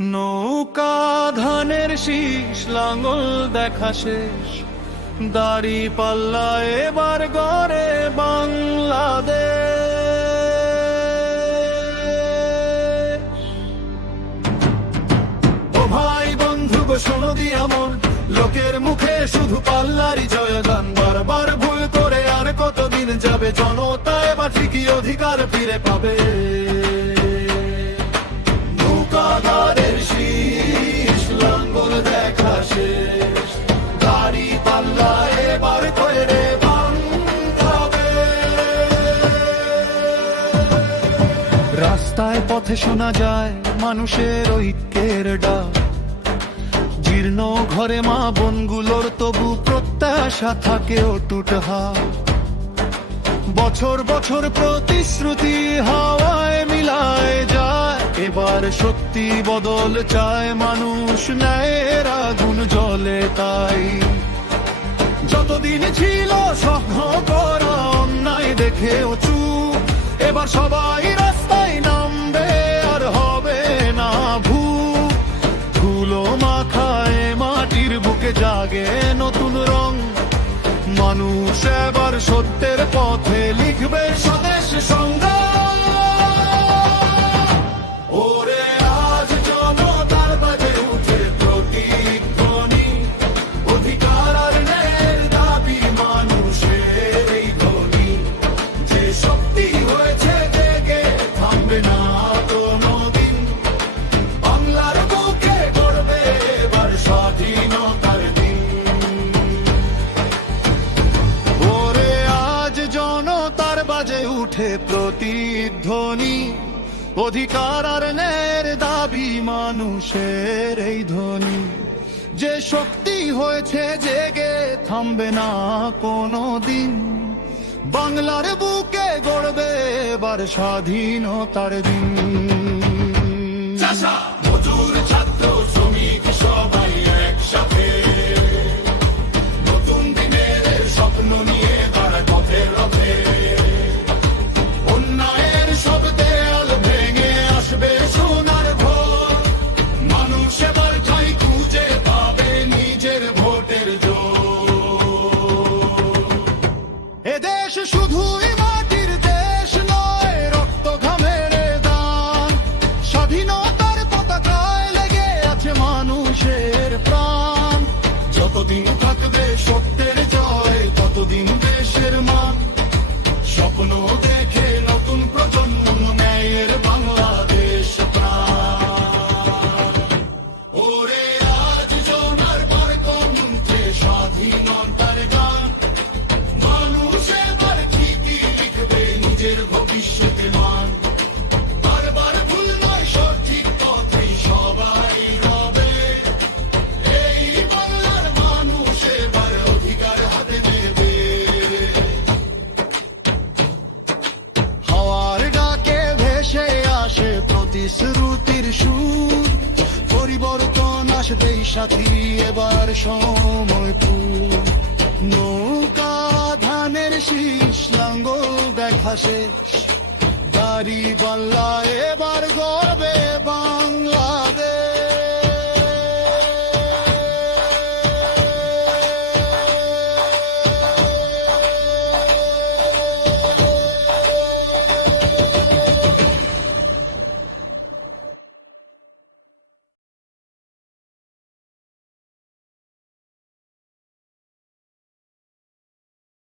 নৌকা ধানের শীষ লাঙ্গল দেখা শেষ। দাড়ি পাল্লা এবার গড়ে বাংলাদেশ। ও ভাই বন্ধু গো, শোনো দিয়া মন লোকের মুখে শুধু পাল্লারই জয়গান। বারবার ভুল করে আর কতদিন যাবে? জনতা এবার ঠিকই অধিকার ফিরে পাবে। রাস্তায় পথে শোনা যায় মানুষের ঐক্যের ডাক। জীর্ণ ঘরে মা বোনগুলোর তবু প্রত্যাশা থাকে অটুট বছর বছর প্রতিশ্রুতি হাওয়ায় মিলায় যায়। এবার সত্যি বদল চায় মানুষ, ন্যায়ের আগুন জলে তাই। যতদিন ছিল সভ্য করা অন্যায় দেখেও চুপ, এবার সবাই রাস্তায় বুকে জাগে নতুন রং। মানুষ এবার সত্যের পথে লিখবে স্বদেশ উঠে প্রতিধ্বনি, অধিকার আর ন্যায়ের দাবি মানুষের এই ধ্বনি। যে শক্তি হয়েছে জেগে থামবে না কোনো দিন। বাংলার বুকে গড়বে এবার স্বাধীনতার দিন। ছাত্র 殊途 প্রতিশ্রুতির সুর, পরিবর্তন আসবেই সাথী এবার সময় নৌকা ধানের শীষ, লাঙ্গল দেখা শেষ। দাড়ি পাল্লা এবার বাংলাদেশ